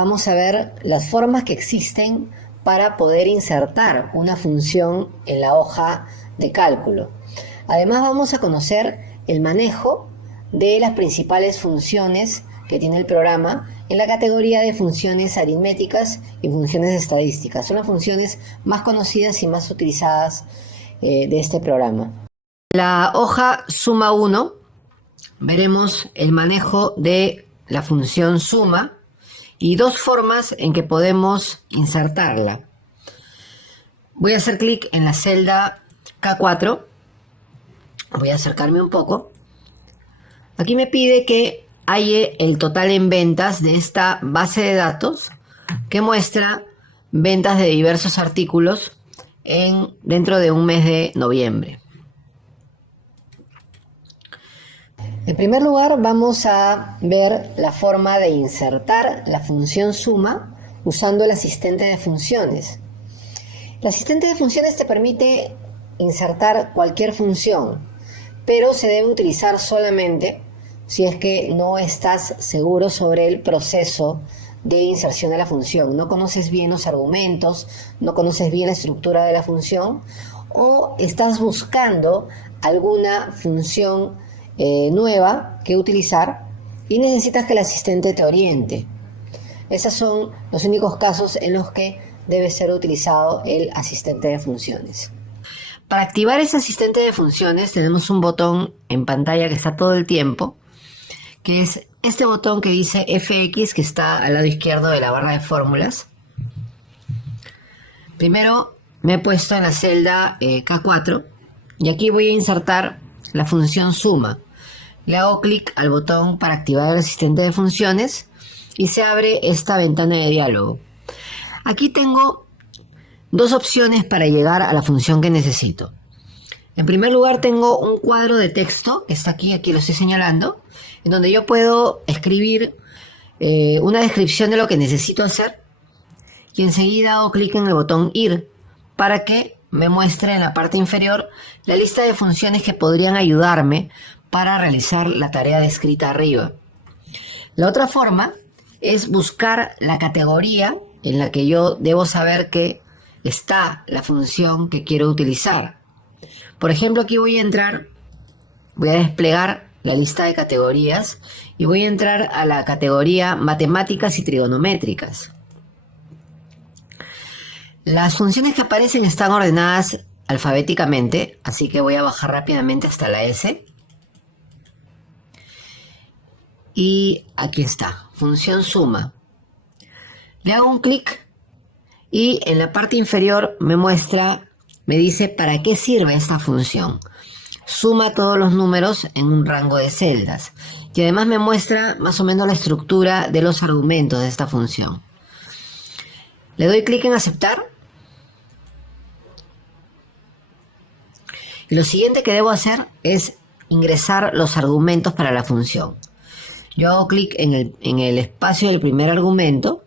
vamos a ver las formas que existen para poder insertar una función en la hoja de cálculo. Además vamos a conocer el manejo de las principales funciones que tiene el programa en la categoría de funciones aritméticas y funciones estadísticas. Son las funciones más conocidas y más utilizadas de este programa. La hoja suma 1 veremos el manejo de la función suma y dos formas en que podemos insertarla. Voy a hacer clic en la celda K4. Voy a acercarme un poco. Aquí me pide que halle el total en ventas de esta base de datos que muestra ventas de diversos artículos dentro de un mes de noviembre. En primer lugar, vamos a ver la forma de insertar la función suma usando el asistente de funciones. El asistente de funciones te permite insertar cualquier función, pero se debe utilizar solamente si es que no estás seguro sobre el proceso de inserción de la función. No conoces bien los argumentos, no conoces bien la estructura de la función o estás buscando alguna función nueva que utilizar y necesitas que el asistente te oriente. Esos son los únicos casos en los que debe ser utilizado el asistente de funciones. Para activar ese asistente de funciones tenemos un botón en pantalla que está todo el tiempo, que es este botón que dice FX, que está al lado izquierdo de la barra de fórmulas. Primero me he puesto en la celda K4 y aquí voy a insertar la función suma. Le hago clic al botón para activar el asistente de funciones y se abre esta ventana de diálogo. Aquí tengo dos opciones para llegar a la función que necesito. En primer lugar tengo un cuadro de texto que está aquí lo estoy señalando, en donde yo puedo escribir una descripción de lo que necesito hacer y enseguida hago clic en el botón ir para que me muestre en la parte inferior la lista de funciones que podrían ayudarme para realizar la tarea descrita arriba. La otra forma es buscar la categoría en la que yo debo saber que está la función que quiero utilizar. Por ejemplo, aquí voy a desplegar la lista de categorías y voy a entrar a la categoría matemáticas y trigonométricas. Las funciones que aparecen están ordenadas alfabéticamente, así que voy a bajar rápidamente hasta la S. Y aquí está, función suma. Le hago un clic y en la parte inferior me dice para qué sirve esta función. Suma todos los números en un rango de celdas. Y además me muestra más o menos la estructura de los argumentos de esta función. Le doy clic en aceptar. Y lo siguiente que debo hacer es ingresar los argumentos para la función. Yo hago clic en el espacio del primer argumento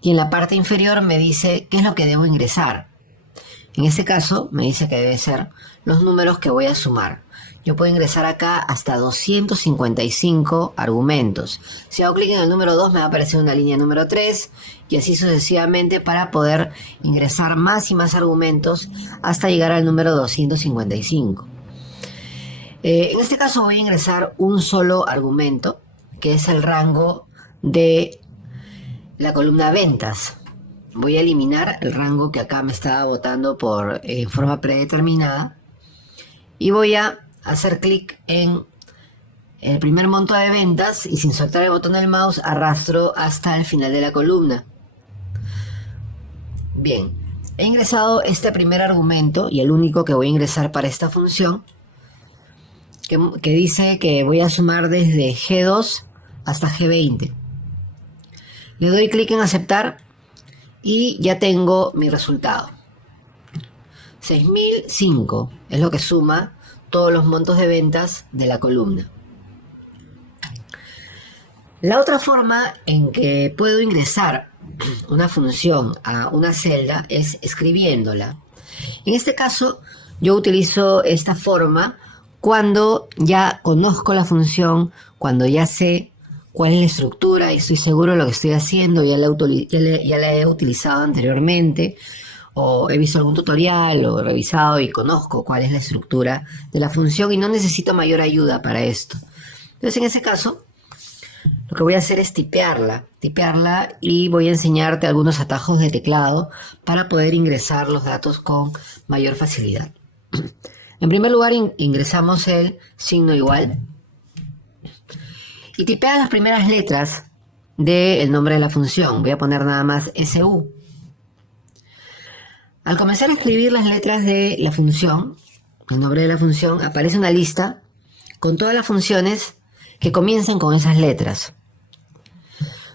y en la parte inferior me dice qué es lo que debo ingresar. En este caso me dice que debe ser los números que voy a sumar. Yo puedo ingresar acá hasta 255 argumentos. Si hago clic en el número 2 me va a aparecer una línea número 3 y así sucesivamente para poder ingresar más y más argumentos hasta llegar al número 255. En este caso voy a ingresar un solo argumento, que es el rango de la columna ventas. Voy a eliminar el rango que acá me estaba botando en forma predeterminada y voy a hacer clic en el primer monto de ventas y sin soltar el botón del mouse arrastro hasta el final de la columna. Bien, he ingresado este primer argumento y el único que voy a ingresar para esta función que dice que voy a sumar desde G2 hasta G20. Le doy clic en aceptar y ya tengo mi resultado. 6005 es lo que suma todos los montos de ventas de la columna. La otra forma en que puedo ingresar una función a una celda es escribiéndola. En este caso, yo utilizo esta forma cuando ya conozco la función, cuando ya sé cuál es la estructura y estoy seguro de lo que estoy haciendo, ya la he utilizado anteriormente o he visto algún tutorial o he revisado y conozco cuál es la estructura de la función y no necesito mayor ayuda para esto. Entonces en ese caso lo que voy a hacer es tipearla y voy a enseñarte algunos atajos de teclado para poder ingresar los datos con mayor facilidad. En primer lugar ingresamos el signo igual y tipea las primeras letras del nombre de la función. Voy a poner nada más SU. Al comenzar a escribir las letras de la función, el nombre de la función, aparece una lista con todas las funciones que comienzan con esas letras.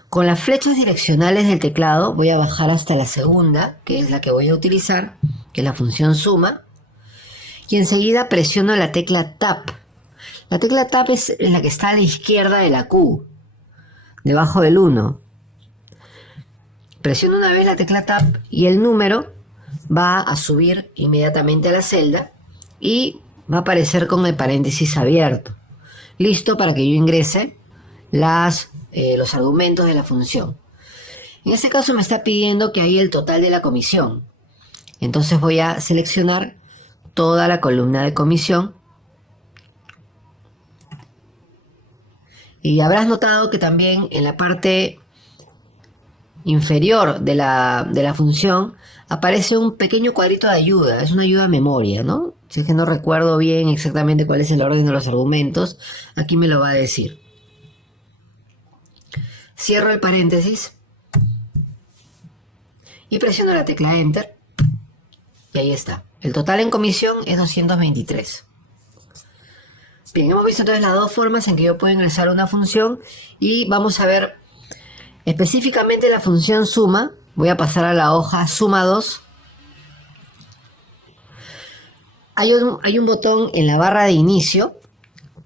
Con las flechas direccionales del teclado voy a bajar hasta la segunda, que es la que voy a utilizar, que es la función suma, y enseguida presiono la tecla Tab. La tecla Tab es la que está a la izquierda de la Q, debajo del 1. Presiono una vez la tecla Tab y el número va a subir inmediatamente a la celda y va a aparecer con el paréntesis abierto, listo para que yo ingrese los argumentos de la función. En este caso me está pidiendo que hay el total de la comisión. Entonces voy a seleccionar toda la columna de comisión. Y habrás notado que también en la parte inferior de la función aparece un pequeño cuadrito de ayuda. Es una ayuda a memoria, ¿no? Si es que no recuerdo bien exactamente cuál es el orden de los argumentos, aquí me lo va a decir. Cierro el paréntesis y presiono la tecla Enter y ahí está. El total en comisión es 223. Bien, hemos visto entonces las dos formas en que yo puedo ingresar una función y vamos a ver específicamente la función suma. Voy a pasar a la hoja suma 2. Hay un botón en la barra de inicio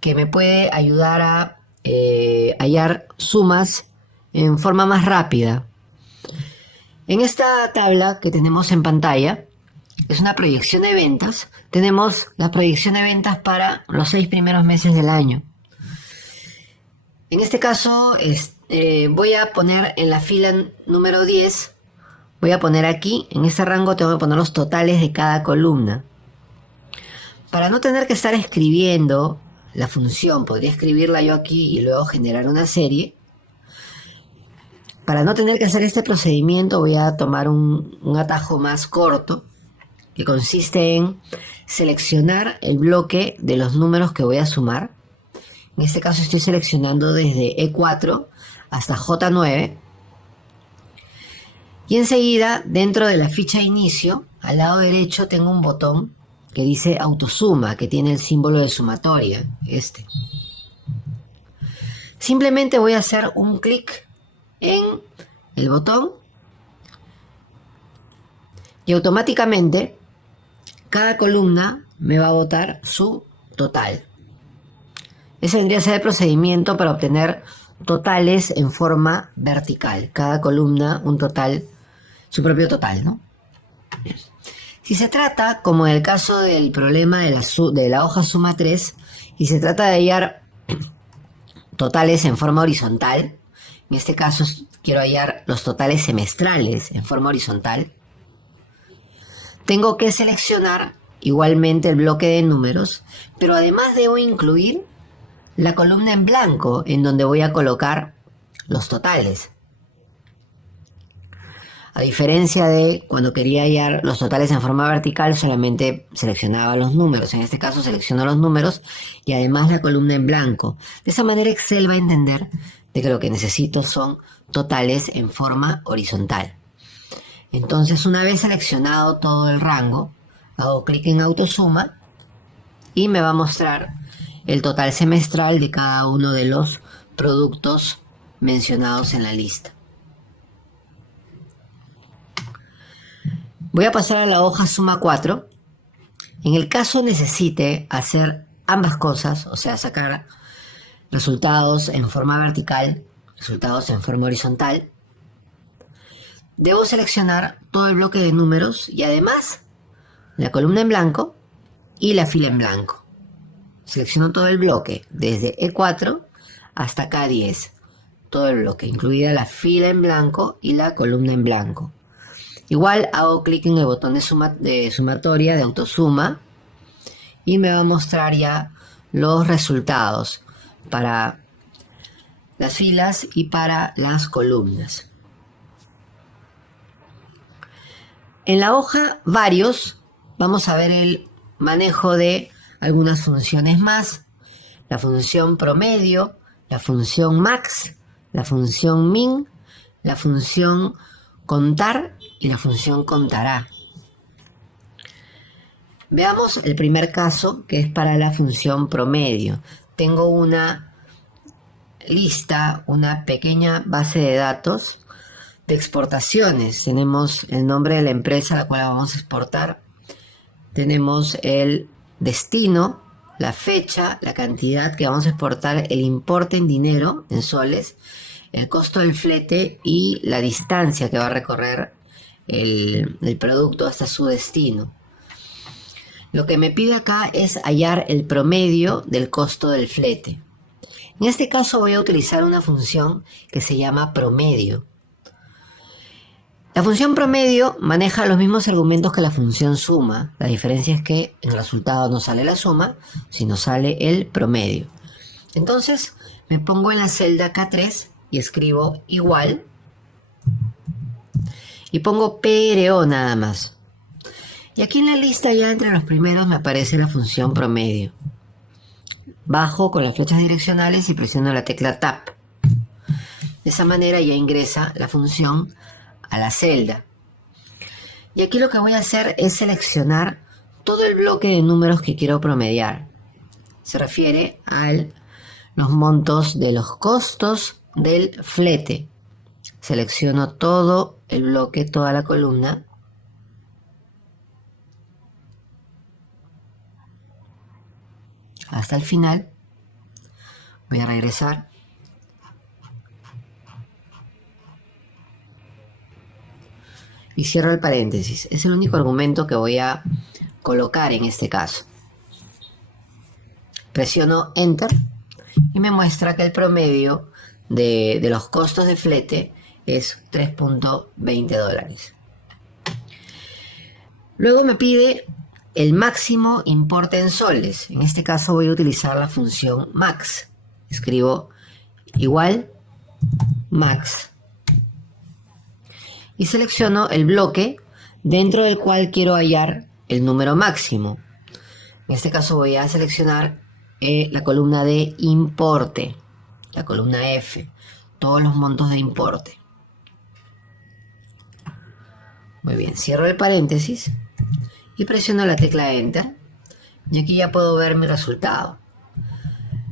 que me puede ayudar a hallar sumas en forma más rápida. En esta tabla que tenemos en pantalla es una proyección de ventas. Tenemos la proyección de ventas para los 6 primeros meses del año. En este caso voy a poner en la fila número 10, voy a poner aquí, en este rango tengo que poner los totales de cada columna. Para no tener que estar escribiendo la función, podría escribirla yo aquí y luego generar una serie. Para no tener que hacer este procedimiento voy a tomar un atajo más corto que consiste en seleccionar el bloque de los números que voy a sumar. En este caso estoy seleccionando desde E4 hasta J9 y enseguida dentro de la ficha inicio al lado derecho tengo un botón que dice autosuma, que tiene el símbolo de sumatoria, Simplemente voy a hacer un clic en el botón y automáticamente cada columna me va a botar su total. Ese vendría a ser el procedimiento para obtener totales en forma vertical. Cada columna un total, su propio total, ¿no? Si se trata, como en el caso del problema de la hoja suma 3, y se trata de hallar totales en forma horizontal, en este caso quiero hallar los totales semestrales en forma horizontal, tengo que seleccionar igualmente el bloque de números, pero además debo incluir la columna en blanco en donde voy a colocar los totales. A diferencia de cuando quería hallar los totales en forma vertical, solamente seleccionaba los números. En este caso selecciono los números y además la columna en blanco. De esa manera Excel va a entender de que lo que necesito son totales en forma horizontal. Entonces, una vez seleccionado todo el rango, hago clic en autosuma y me va a mostrar el total semestral de cada uno de los productos mencionados en la lista. Voy a pasar a la hoja suma 4. En el caso necesite hacer ambas cosas, o sea, sacar resultados en forma vertical, resultados en forma horizontal, debo seleccionar todo el bloque de números y además la columna en blanco y la fila en blanco. Selecciono todo el bloque desde E4 hasta K10. todo el bloque, incluida la fila en blanco y la columna en blanco. Igual hago clic en el botón de sumatoria de autosuma y me va a mostrar ya los resultados para las filas y para las columnas. En la hoja varios vamos a ver el manejo de algunas funciones más: la función promedio, la función max, la función min, la función contar y la función contará. Veamos el primer caso, que es para la función promedio. Tengo una lista, una pequeña base de datos de exportaciones. Tenemos el nombre de la empresa a la cual vamos a exportar. Tenemos el destino, la fecha, la cantidad que vamos a exportar, el importe en dinero, en soles, el costo del flete y la distancia que va a recorrer el producto hasta su destino. Lo que me pide acá es hallar el promedio del costo del flete. En este caso voy a utilizar una función que se llama promedio. La función promedio maneja los mismos argumentos que la función suma. La diferencia es que en el resultado no sale la suma, sino sale el promedio. Entonces me pongo en la celda K3 y escribo igual. Y pongo PRO nada más. Y aquí en la lista ya entre los primeros me aparece la función promedio. Bajo con las flechas direccionales y presiono la tecla Tab. De esa manera ya ingresa la función a la celda. Y aquí lo que voy a hacer es seleccionar todo el bloque de números que quiero promediar. Se refiere a los montos de los costos del flete. Selecciono todo el bloque, toda la columna. Hasta el final. Voy a regresar. Y cierro el paréntesis. Es el único argumento que voy a colocar en este caso. Presiono Enter y me muestra que el promedio de los costos de flete es $3.20. Luego me pide el máximo importe en soles. En este caso voy a utilizar la función max. Escribo igual max. Y selecciono el bloque dentro del cual quiero hallar el número máximo. En este caso voy a seleccionar la columna de importe, la columna F, todos los montos de importe. Muy bien, cierro el paréntesis y presiono la tecla Enter. Y aquí ya puedo ver mi resultado.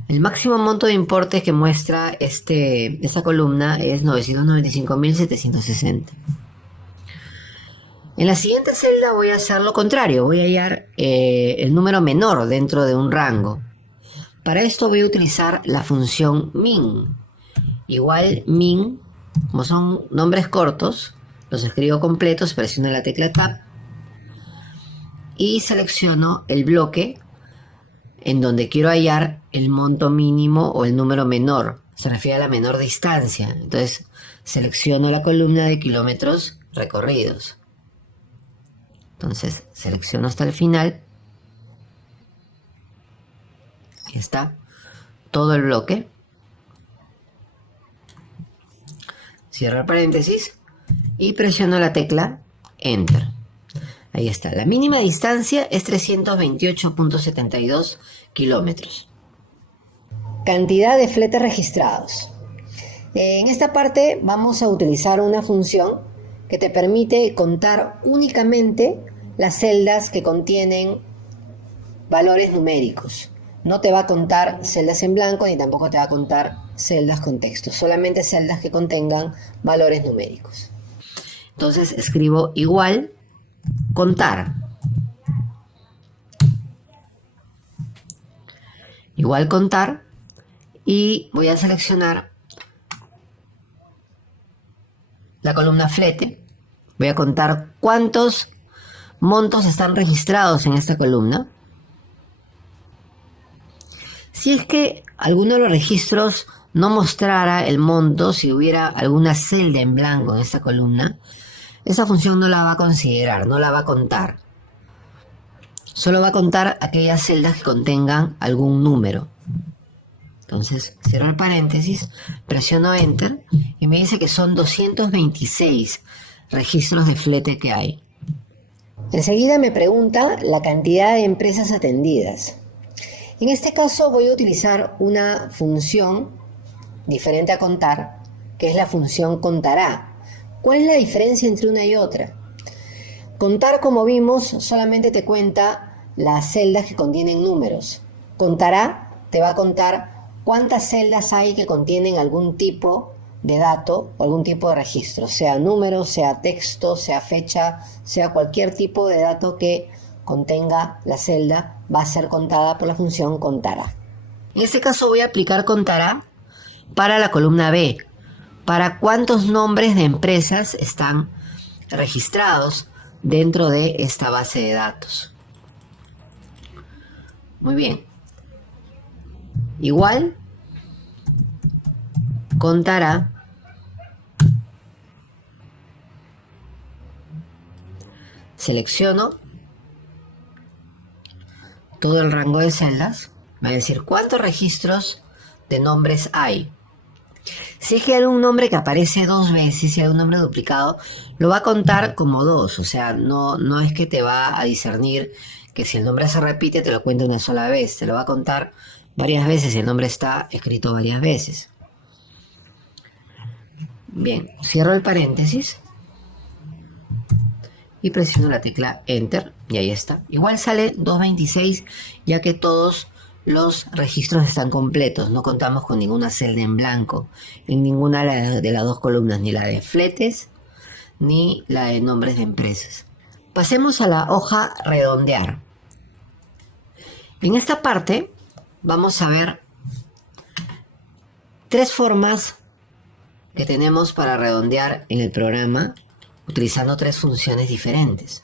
El máximo monto de importe que muestra esta columna es 995.760. En la siguiente celda voy a hacer lo contrario. Voy a hallar el número menor dentro de un rango. Para esto voy a utilizar la función min. Igual min, como son nombres cortos, los escribo completos, presiono la tecla Tab y selecciono el bloque en donde quiero hallar el monto mínimo o el número menor. Se refiere a la menor distancia. Entonces selecciono la columna de kilómetros recorridos. Entonces selecciono hasta el final. Ahí está todo el bloque. Cierro el paréntesis y presiono la tecla Enter. Ahí está. La mínima distancia es 328.72 kilómetros. Cantidad de fletes registrados. En esta parte vamos a utilizar una función que te permite contar únicamente las celdas que contienen valores numéricos. No te va a contar celdas en blanco ni tampoco te va a contar celdas con texto. Solamente celdas que contengan valores numéricos. Entonces escribo igual contar. Igual contar. Y voy a seleccionar la columna flete. Voy a contar cuántos montos están registrados en esta columna. Si es que alguno de los registros no mostrara el monto si hubiera alguna celda en blanco en esta columna, esa función no la va a considerar, no la va a contar. Solo va a contar aquellas celdas que contengan algún número. Entonces, cierro el paréntesis, presiono Enter y me dice que son 226 registros de flete que hay. Enseguida me pregunta la cantidad de empresas atendidas. En este caso voy a utilizar una función diferente a contar, que es la función contará. ¿Cuál es la diferencia entre una y otra? Contar, como vimos, solamente te cuenta las celdas que contienen números. Contará te va a contar cuántas celdas hay que contienen algún tipo de dato o algún tipo de registro, sea número, sea texto, sea fecha, sea cualquier tipo de dato que contenga la celda, va a ser contada por la función contará. En este caso voy a aplicar contará para la columna B, para cuántos nombres de empresas están registrados dentro de esta base de datos. Muy bien. Igual contará selecciono todo el rango de celdas, va a decir cuántos registros de nombres hay. Si es que hay un nombre que aparece dos veces, si hay un nombre duplicado, lo va a contar como dos, o sea, no es que te va a discernir que si el nombre se repite te lo cuenta una sola vez, te lo va a contar varias veces si el nombre está escrito varias veces. Bien, cierro el paréntesis y presiono la tecla Enter y ahí está. Igual sale 226 ya que todos los registros están completos, no contamos con ninguna celda en blanco en ninguna de las dos columnas, ni la de fletes ni la de nombres de empresas. Pasemos a la hoja redondear. En esta parte vamos a ver tres formas que tenemos para redondear en el programa utilizando tres funciones diferentes.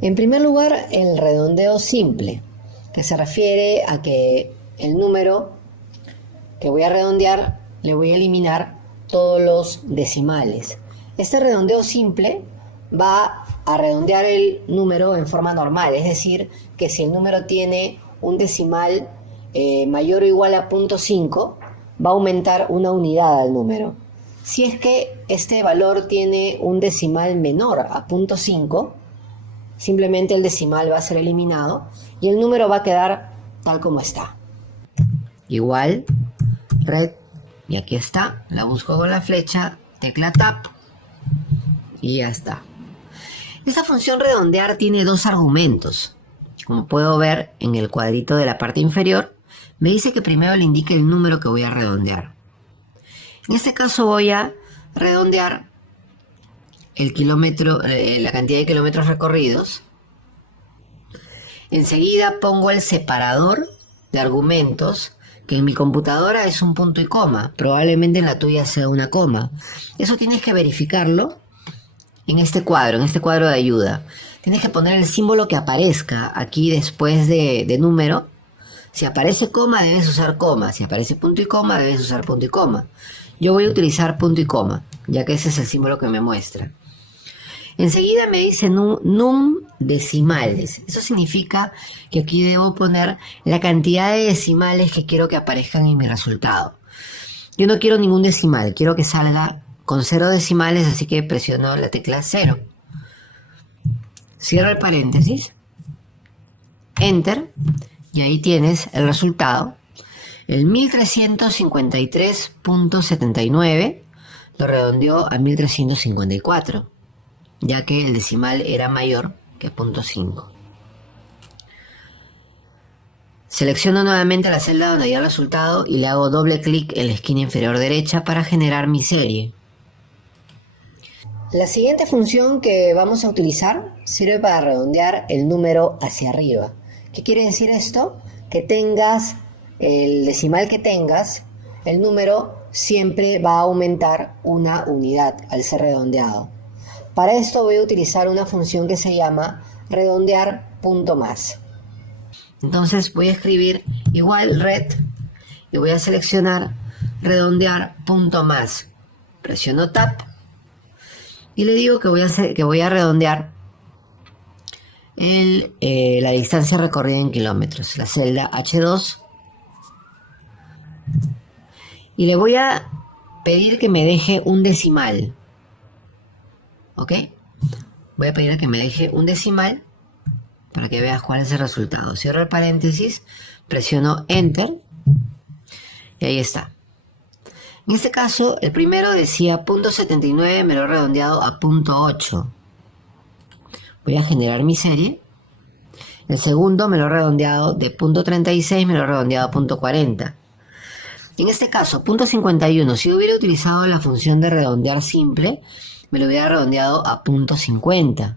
En primer lugar, el redondeo simple, que se refiere a que el número que voy a redondear le voy a eliminar todos los decimales. Este redondeo simple va a redondear el número en forma normal, es decir, que si el número tiene un decimal mayor o igual a 0.5, va a aumentar una unidad al número. Si es que este valor tiene un decimal menor a 0.5, simplemente el decimal va a ser eliminado y el número va a quedar tal como está. Igual, red, y aquí está, la busco con la flecha, tecla Tab y ya está. Esta función redondear tiene dos argumentos. Como puedo ver en el cuadrito de la parte inferior, me dice que primero le indique el número que voy a redondear. En este caso voy a redondear el kilómetro, la cantidad de kilómetros recorridos. Enseguida pongo el separador de argumentos, que en mi computadora es un punto y coma, probablemente en la tuya sea una coma. Eso tienes que verificarlo en este cuadro de ayuda. Tienes que poner el símbolo que aparezca aquí después de número. Si aparece coma, debes usar coma. Si aparece punto y coma, debes usar punto y coma. Yo voy a utilizar punto y coma, ya que ese es el símbolo que me muestra. Enseguida me dice num decimales. Eso significa que aquí debo poner la cantidad de decimales que quiero que aparezcan en mi resultado. Yo no quiero ningún decimal, quiero que salga con 0 decimales, así que presiono la tecla 0. Cierro el paréntesis, Enter, y ahí tienes el resultado. El 1353.79 lo redondeó a 1354, ya que el decimal era mayor que 0.5. Selecciono nuevamente la celda donde hay el resultado y le hago doble clic en la esquina inferior derecha para generar mi serie. La siguiente función que vamos a utilizar sirve para redondear el número hacia arriba. ¿Qué quiere decir esto? Que tengas el decimal que tengas, el número siempre va a aumentar una unidad al ser redondeado. Para esto voy a utilizar una función que se llama redondear punto más. Entonces voy a escribir igual red y voy a seleccionar redondear punto más. Presiono Tab y le digo que voy a redondear la distancia recorrida en kilómetros, la celda H2, y le voy a pedir que me deje un decimal. ¿Ok? Voy a pedir que me deje un decimal para que veas cuál es el resultado. Cierro el paréntesis, presiono Enter y ahí está. En este caso, el primero decía .79, me lo he redondeado a .8. Voy a generar mi serie. El segundo me lo he redondeado de .36, me lo he redondeado a .40. En este caso, .51, si hubiera utilizado la función de redondear simple, me lo hubiera redondeado a .50.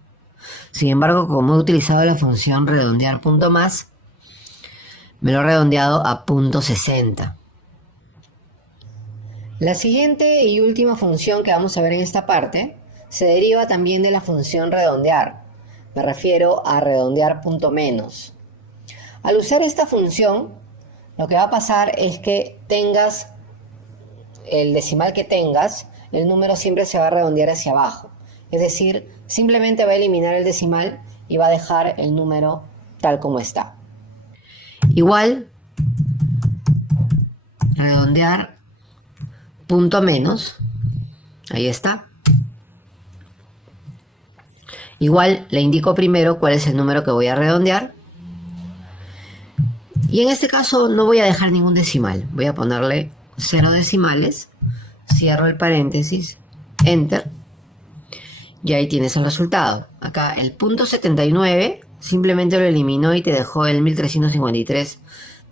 Sin embargo, como he utilizado la función redondear punto más, me lo he redondeado a .60. La siguiente y última función que vamos a ver en esta parte se deriva también de la función redondear. Me refiero a redondear punto menos. Al usar esta función, lo que va a pasar es que tengas el decimal que tengas, el número siempre se va a redondear hacia abajo. Es decir, simplemente va a eliminar el decimal y va a dejar el número tal como está. Igual, redondear punto menos, ahí está. Igual le indico primero cuál es el número que voy a redondear. Y en este caso no voy a dejar ningún decimal. Voy a ponerle 0 decimales. Cierro el paréntesis. Enter. Y ahí tienes el resultado. Acá el .79 simplemente lo eliminó y te dejó el 1353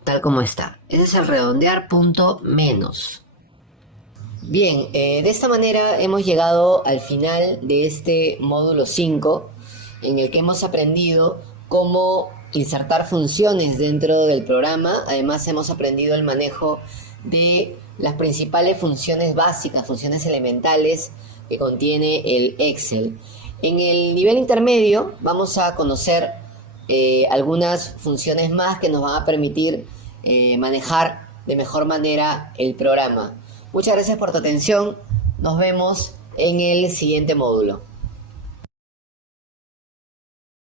tal como está. Ese es el redondear punto menos. Bien, de esta manera hemos llegado al final de este módulo 5, en el que hemos aprendido cómo insertar funciones dentro del programa. Además hemos aprendido el manejo de las principales funciones básicas, funciones elementales que contiene el Excel. En el nivel intermedio vamos a conocer algunas funciones más que nos van a permitir manejar de mejor manera el programa. Muchas gracias por tu atención. Nos vemos en el siguiente módulo.